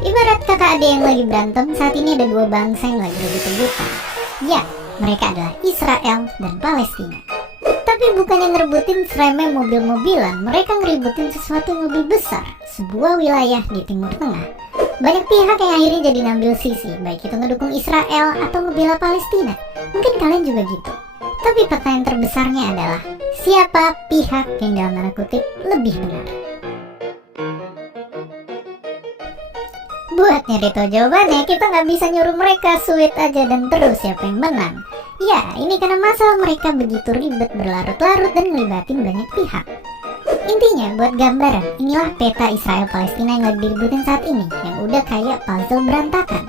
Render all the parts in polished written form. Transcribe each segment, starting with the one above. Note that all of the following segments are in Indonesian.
Ibarat kakak adik yang lagi berantem, saat ini ada dua bangsa yang lagi rebut-rebutan. Ya, mereka adalah Israel dan Palestina. Tapi bukannya ngerebutin seremeh mobil-mobilan, mereka ngeributin sesuatu yang lebih besar, sebuah wilayah di Timur Tengah. Banyak pihak yang akhirnya jadi ngambil sisi, baik itu ngedukung Israel atau ngebela Palestina. Mungkin kalian juga gitu. Tapi pertanyaan terbesarnya adalah, siapa pihak yang dalam tanda kutip lebih benar? Buat nyari tahu jawabannya, kita nggak bisa nyuruh mereka sweet aja dan terus siapa yang menang. Ya, ini karena masalah mereka begitu ribet, berlarut-larut, dan ngelibatin banyak pihak. Intinya, buat gambaran, inilah peta Israel-Palestina yang lagi diributin saat ini, yang udah kayak puzzle berantakan.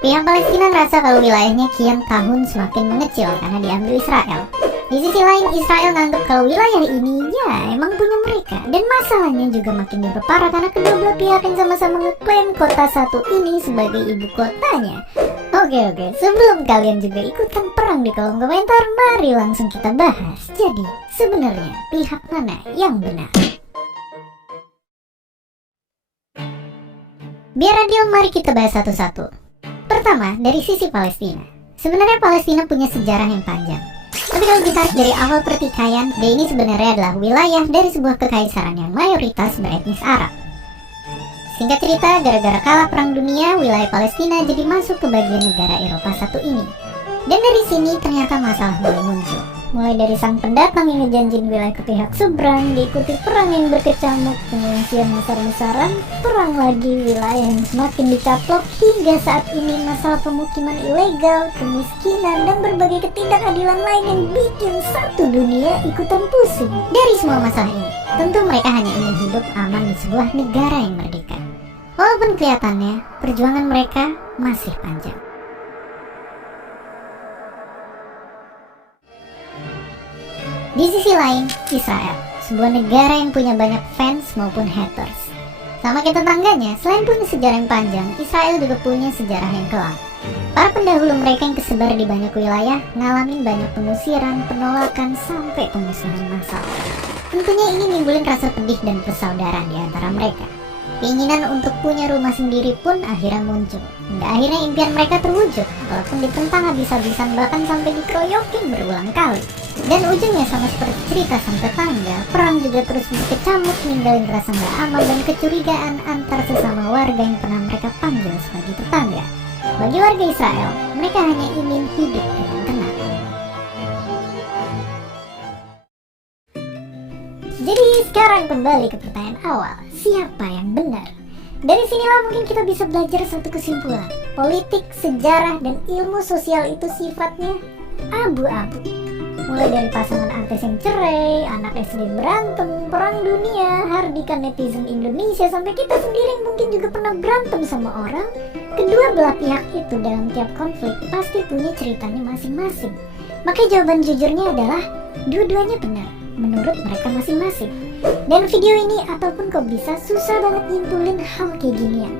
Pihak Palestina merasa kalau wilayahnya kian tahun semakin mengecil karena diambil Israel. Di sisi lain, Israel nganggap kalau wilayah ini ya emang punya mereka. Dan masalahnya juga makin diperparah karena kedua belah pihak yang sama-sama ngeklaim kota satu ini sebagai ibu kotanya. Oke, sebelum kalian juga ikutan perang di kolom komentar, mari langsung kita bahas. Jadi, sebenarnya pihak mana yang benar? Biar adil, mari kita bahas satu-satu. Pertama, dari sisi Palestina. Sebenarnya Palestina punya sejarah yang panjang. Tapi kalau ditarik dari awal pertikaian, dia ini sebenarnya adalah wilayah dari sebuah kekaisaran yang mayoritas beretnis Arab. Singkat cerita, gara-gara kalah perang dunia, wilayah Palestina jadi masuk ke bagian negara Eropa satu ini. Dan dari sini ternyata masalah mulai muncul. Mulai dari sang pendatang yang ngejanjin wilayah ke pihak seberang, diikuti perang yang berkecamuk, pengungsian besar-besaran, perang lagi, wilayah yang semakin dicaplok, hingga saat ini masalah pemukiman ilegal, kemiskinan, dan berbagai ketidakadilan lain yang bikin satu dunia ikutan pusing. Dari semua masalah ini, tentu mereka hanya ingin hidup aman di sebuah negara yang merdeka. Walaupun kelihatannya, perjuangan mereka masih panjang. Di sisi lain, Israel, sebuah negara yang punya banyak fans maupun haters. Sama kayak tetangganya, selain punya sejarah yang panjang, Israel juga punya sejarah yang kelam. Para pendahulu mereka yang kesebar di banyak wilayah ngalamin banyak pengusiran, penolakan, sampai pemusnahan massal. Tentunya ini nimbulin rasa pedih dan persaudaraan di antara mereka. Keinginan untuk punya rumah sendiri pun akhirnya muncul. Hingga akhirnya impian mereka terwujud, walaupun ditentang habis-habisan bahkan sampai dikeroyokin berulang kali. Dan ujungnya sama seperti cerita sang tetangga, perang juga terus berkecamuk, ninggalin rasa gak aman dan kecurigaan antar sesama warga yang pernah mereka panggil sebagai tetangga. Bagi warga Israel, mereka hanya ingin hidup dengan tenang. Jadi sekarang kembali ke pertanyaan awal, siapa yang benar? Dari sinilah mungkin kita bisa belajar satu kesimpulan. Politik, sejarah, dan ilmu sosial itu sifatnya abu-abu. Mulai dari pasangan artis yang cerai, anak SD berantem, perang dunia, hardikan netizen Indonesia, sampai kita sendiri yang mungkin juga pernah berantem sama orang. Kedua belah pihak itu dalam tiap konflik pasti punya ceritanya masing-masing. Maka jawaban jujurnya adalah dua-duanya benar menurut mereka masing-masing. Dan video ini ataupun kok bisa susah banget nyimpulin hal kayak ginian.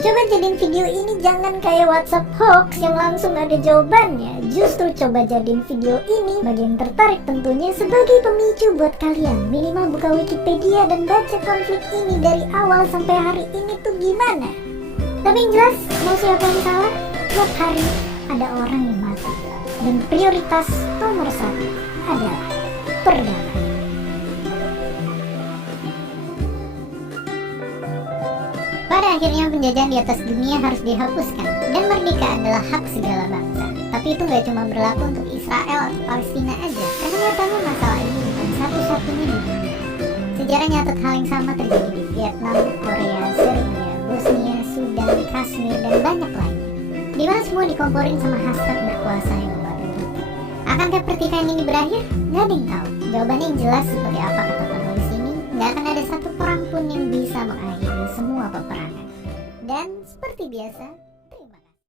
Coba jadiin video ini jangan kayak WhatsApp hoax yang langsung ada jawabannya. Justru coba jadiin video ini bagi yang tertarik tentunya sebagai pemicu buat kalian. Minimal buka Wikipedia dan baca konflik ini dari awal sampai hari ini tuh gimana. Tapi yang jelas, mau siapa yang salah, tiap hari ada orang yang mati. Dan prioritas nomor 1 adalah perdamaian. Pada akhirnya penjajahan di atas dunia harus dihapuskan dan merdeka adalah hak segala bangsa. Tapi itu gak cuma berlaku untuk Israel atau Palestina aja, karena nyatanya masalah ini bukan satu-satunya di dunia. Sejarah nyatat hal yang sama terjadi di Vietnam, Korea, Serbia, Bosnia, Sudan, Kashmir, dan banyak lainnya, di mana semua dikomporin sama hasrat berkuasa yang membabi buta. Akankah pertikaian ini berakhir? Gak ada yang tahu. Jawabannya yang jelas seperti apa kata penulis ini, gak akan ada satu perang pun yang bisa mengakhiri semua peperangan. Dan seperti biasa,